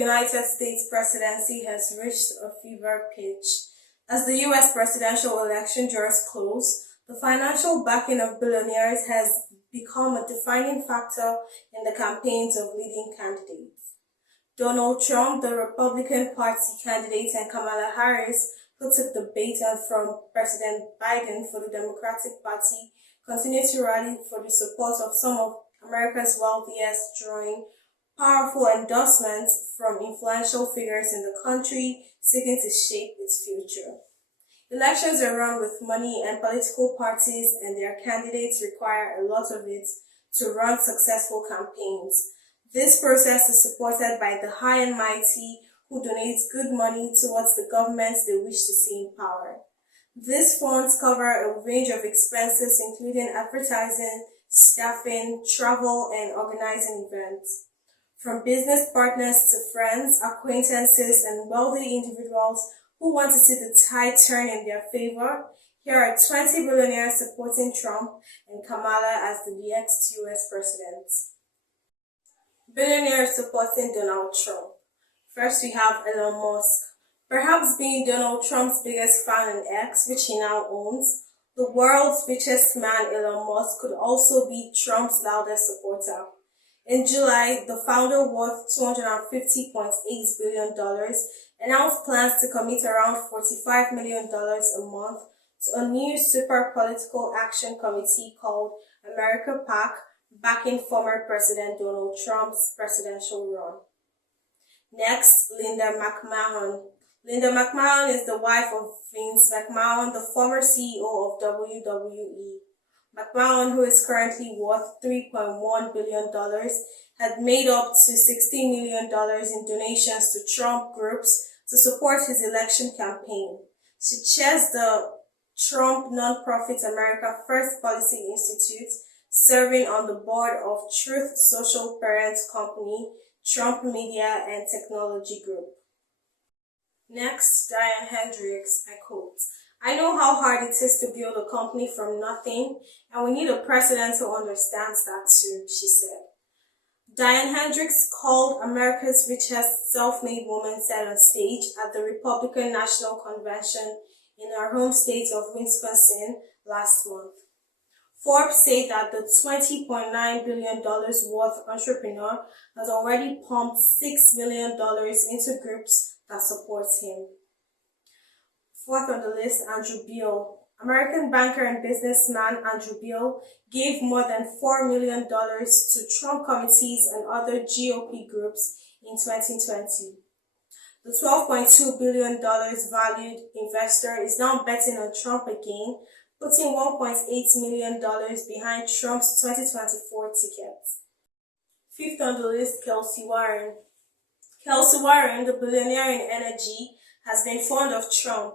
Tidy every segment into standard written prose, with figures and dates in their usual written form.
United States presidency has reached a fever pitch. As the U.S. presidential election draws close, the financial backing of billionaires has become a defining factor in the campaigns of leading candidates. Donald Trump, the Republican Party candidate, and Kamala Harris, who took the baton from President Biden for the Democratic Party, continue to rally for the support of some of America's wealthiest, drawing powerful endorsements from influential figures in the country seeking to shape its future. Elections are run with money, and political parties and their candidates require a lot of it to run successful campaigns. This process is supported by the high and mighty who donate good money towards the governments they wish to see in power. These funds cover a range of expenses including advertising, staffing, travel, and organizing events. From business partners to friends, acquaintances, and wealthy individuals who want to see the tide turn in their favor, here are 20 billionaires supporting Trump and Kamala as the next U.S. president. Billionaires supporting Donald Trump. First, we have Elon Musk. Perhaps being Donald Trump's biggest fan on X, which he now owns, the world's richest man, Elon Musk, could also be Trump's loudest supporter. In July, the founder, worth $250.8 billion, announced plans to commit around $45 million a month to a new super political action committee called America PAC, backing former President Donald Trump's presidential run. Next, Linda McMahon. Linda McMahon is the wife of Vince McMahon, the former CEO of WWE. McMahon, who is currently worth $3.1 billion, had made up to $16 million in donations to Trump groups to support his election campaign. She chairs the Trump nonprofit America First Policy Institute, serving on the board of Truth Social parent company, Trump Media and Technology Group. Next, Diane Hendricks, I quote, "I know how hard it is to build a company from nothing, and we need a president who understands that too," she said. Diane Hendricks called America's richest self-made woman said on stage at the Republican National Convention in her home state of Wisconsin last month. Forbes said that the $20.9 billion worth entrepreneur has already pumped $6 million into groups that support him. Fourth on the list, Andrew Beale. American banker and businessman Andrew Beale gave more than $4 million to Trump committees and other GOP groups in 2020. The $12.2 billion valued investor is now betting on Trump again, putting $1.8 million behind Trump's 2024 ticket. Fifth on the list, Kelsey Warren. Kelsey Warren, the billionaire in energy, has been fond of Trump.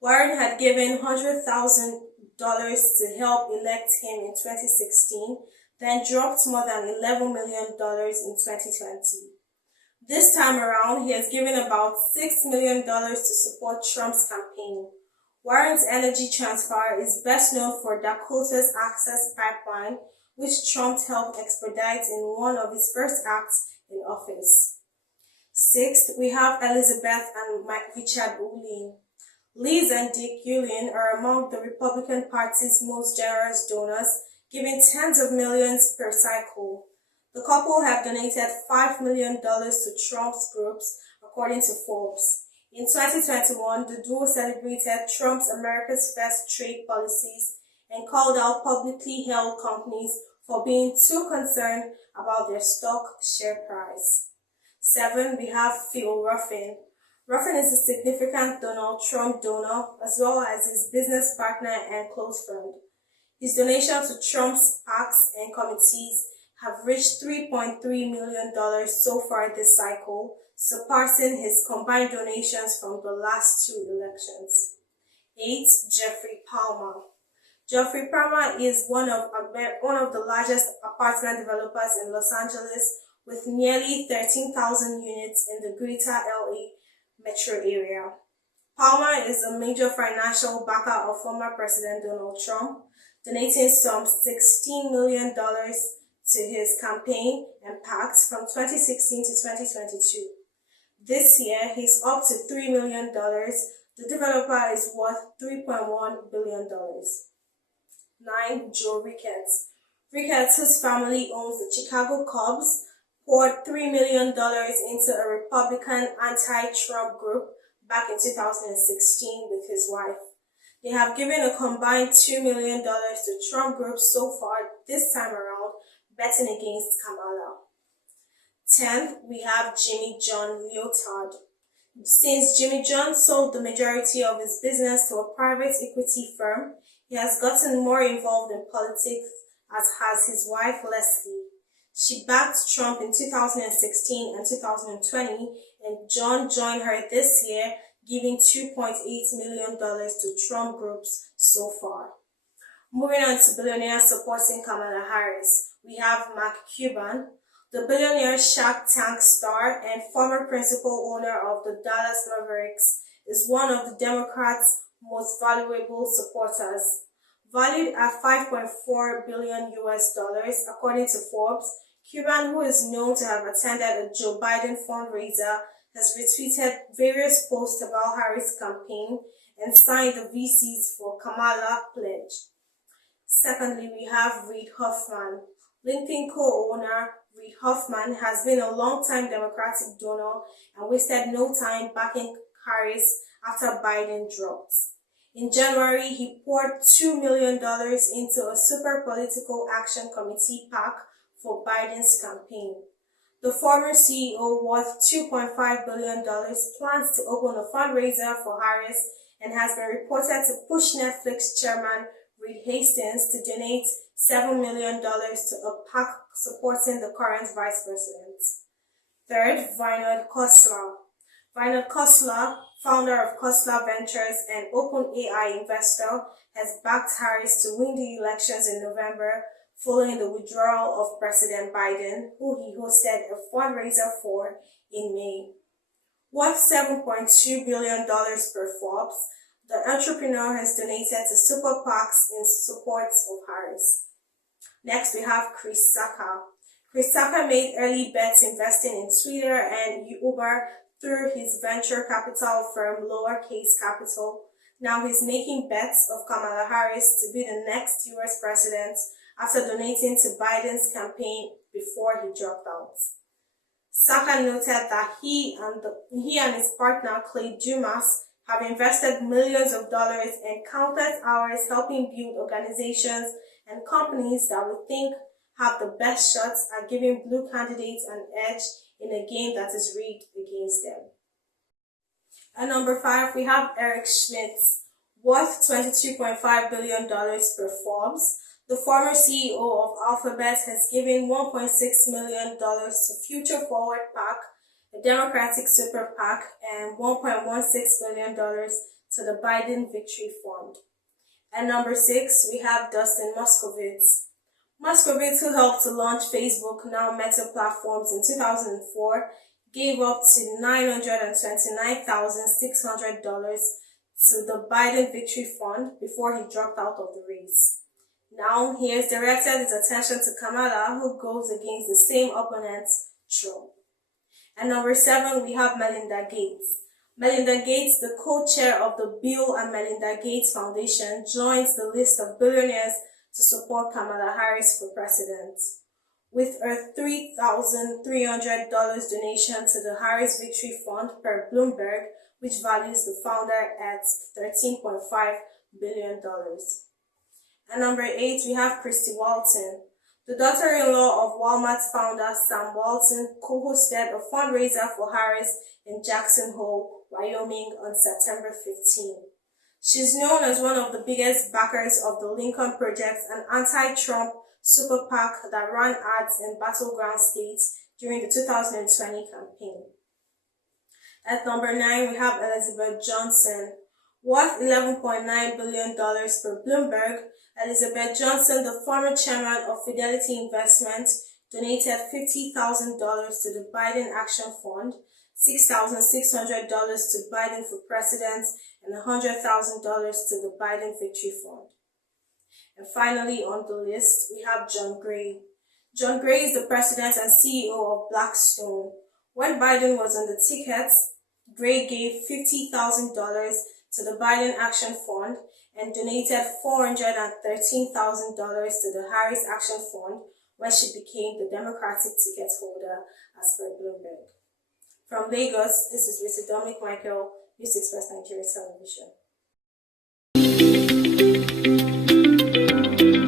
Warren had given $100,000 to help elect him in 2016, then dropped more than $11 million in 2020. This time around, he has given about $6 million to support Trump's campaign. Warren's energy transfer is best known for Dakota's Access Pipeline, which Trump helped expedite in one of his first acts in office. Sixth, we have Elizabeth and Richard Uihlein. Liz and Dick Uihlein are among the Republican Party's most generous donors, giving tens of millions per cycle. The couple have donated $5 million to Trump's groups, according to Forbes. In 2021, the duo celebrated Trump's America's First trade policies and called out publicly held companies for being too concerned about their stock share price. 7, we have Phil Ruffin. Ruffin is a significant Donald Trump donor as well as his business partner and close friend. His donations to Trump's PACs and committees have reached $3.3 million so far this cycle, surpassing his combined donations from the last two elections. 8. Jeffrey Palmer. Jeffrey Palmer is one of the largest apartment developers in Los Angeles, with nearly 13,000 units in the greater LA metro area. Palmer is a major financial backer of former President Donald Trump, donating some $16 million to his campaign and PACs from 2016 to 2022. This year, he's up to $3 million. The developer is worth $3.1 billion. 9. Joe Ricketts. Ricketts, whose family owns the Chicago Cubs, poured $3 million into a Republican anti-Trump group back in 2016 with his wife. They have given a combined $2 million to Trump groups so far this time around, betting against Kamala. 10th, we have Jimmy John Leotard. Since Jimmy John sold the majority of his business to a private equity firm, he has gotten more involved in politics, as has his wife Leslie. She backed Trump in 2016 and 2020, and John joined her this year, giving $2.8 million to Trump groups so far. Moving on to billionaires supporting Kamala Harris, we have Mark Cuban. The billionaire Shark Tank star and former principal owner of the Dallas Mavericks is one of the Democrats' most valuable supporters. Valued at $5.4 billion according to Forbes, Cuban, who is known to have attended a Joe Biden fundraiser, has retweeted various posts about Harris' campaign and signed the VCs for Kamala pledge. Secondly, we have Reid Hoffman. LinkedIn co-owner Reid Hoffman has been a long-time Democratic donor and wasted no time backing Harris after Biden dropped. In January, he poured $2 million into a Super Political Action Committee PAC for Biden's campaign. The former CEO, worth $2.5 billion, plans to open a fundraiser for Harris and has been reported to push Netflix chairman Reed Hastings to donate $7 million to a PAC supporting the current vice president. Third, Vinod Khosla. Vinod Khosla, founder of Khosla Ventures and OpenAI investor, has backed Harris to win the elections in November following the withdrawal of President Biden, who he hosted a fundraiser for in May. Worth $7.2 billion per Forbes, the entrepreneur has donated to super PACs in support of Harris. Next, we have Chris Sacca. Chris Sacca made early bets investing in Twitter and Uber through his venture capital firm Lowercase Capital. Now he's making bets of Kamala Harris to be the next U.S. president after donating to Biden's campaign before he dropped out. Sacca noted that he and his partner Clay Dumas have invested millions of dollars and countless hours helping build organizations and companies that we think have the best shots at giving blue candidates an edge in a game that is rigged against them. At number 5, we have Eric Schmidt, worth $22.5 billion per Forbes. The former CEO of Alphabet has given $1.6 million to Future Forward PAC, the Democratic Super PAC, and $1.16 million to the Biden Victory Fund. At number 6, we have Dustin Moskovitz. Moskovitz, who helped to launch Facebook, now Meta Platforms, in 2004, gave up to $929,600 to the Biden Victory Fund before he dropped out of the race. Now he has directed his attention to Kamala, who goes against the same opponent, Trump. At number 7, we have Melinda Gates. Melinda Gates, the co-chair of the Bill and Melinda Gates Foundation, joins the list of billionaires to support Kamala Harris for president. With a $3,300 donation to the Harris Victory Fund per Bloomberg, which values the founder at $13.5 billion. At number 8, we have Christy Walton. The daughter-in-law of Walmart founder Sam Walton co-hosted a fundraiser for Harris in Jackson Hole, Wyoming on September 15. She's known as one of the biggest backers of the Lincoln Project, an anti-Trump super PAC that ran ads in battleground states during the 2020 campaign. At number 9, we have Elizabeth Johnson. Worth $11.9 billion per Bloomberg, Elizabeth Johnson, the former chairman of Fidelity Investments, donated $50,000 to the Biden Action Fund, $6,600 to Biden for President, and $100,000 to the Biden Victory Fund. And finally on the list, we have John Gray. John Gray is the president and CEO of Blackstone. When Biden was on the tickets, Gray gave $50,000 to the Biden Action Fund and donated $413,000 to the Harris Action Fund when she became the Democratic ticket holder, as per Bloomberg. From Lagos, this is Mr. Dominic Michael, News Express Nigeria Television.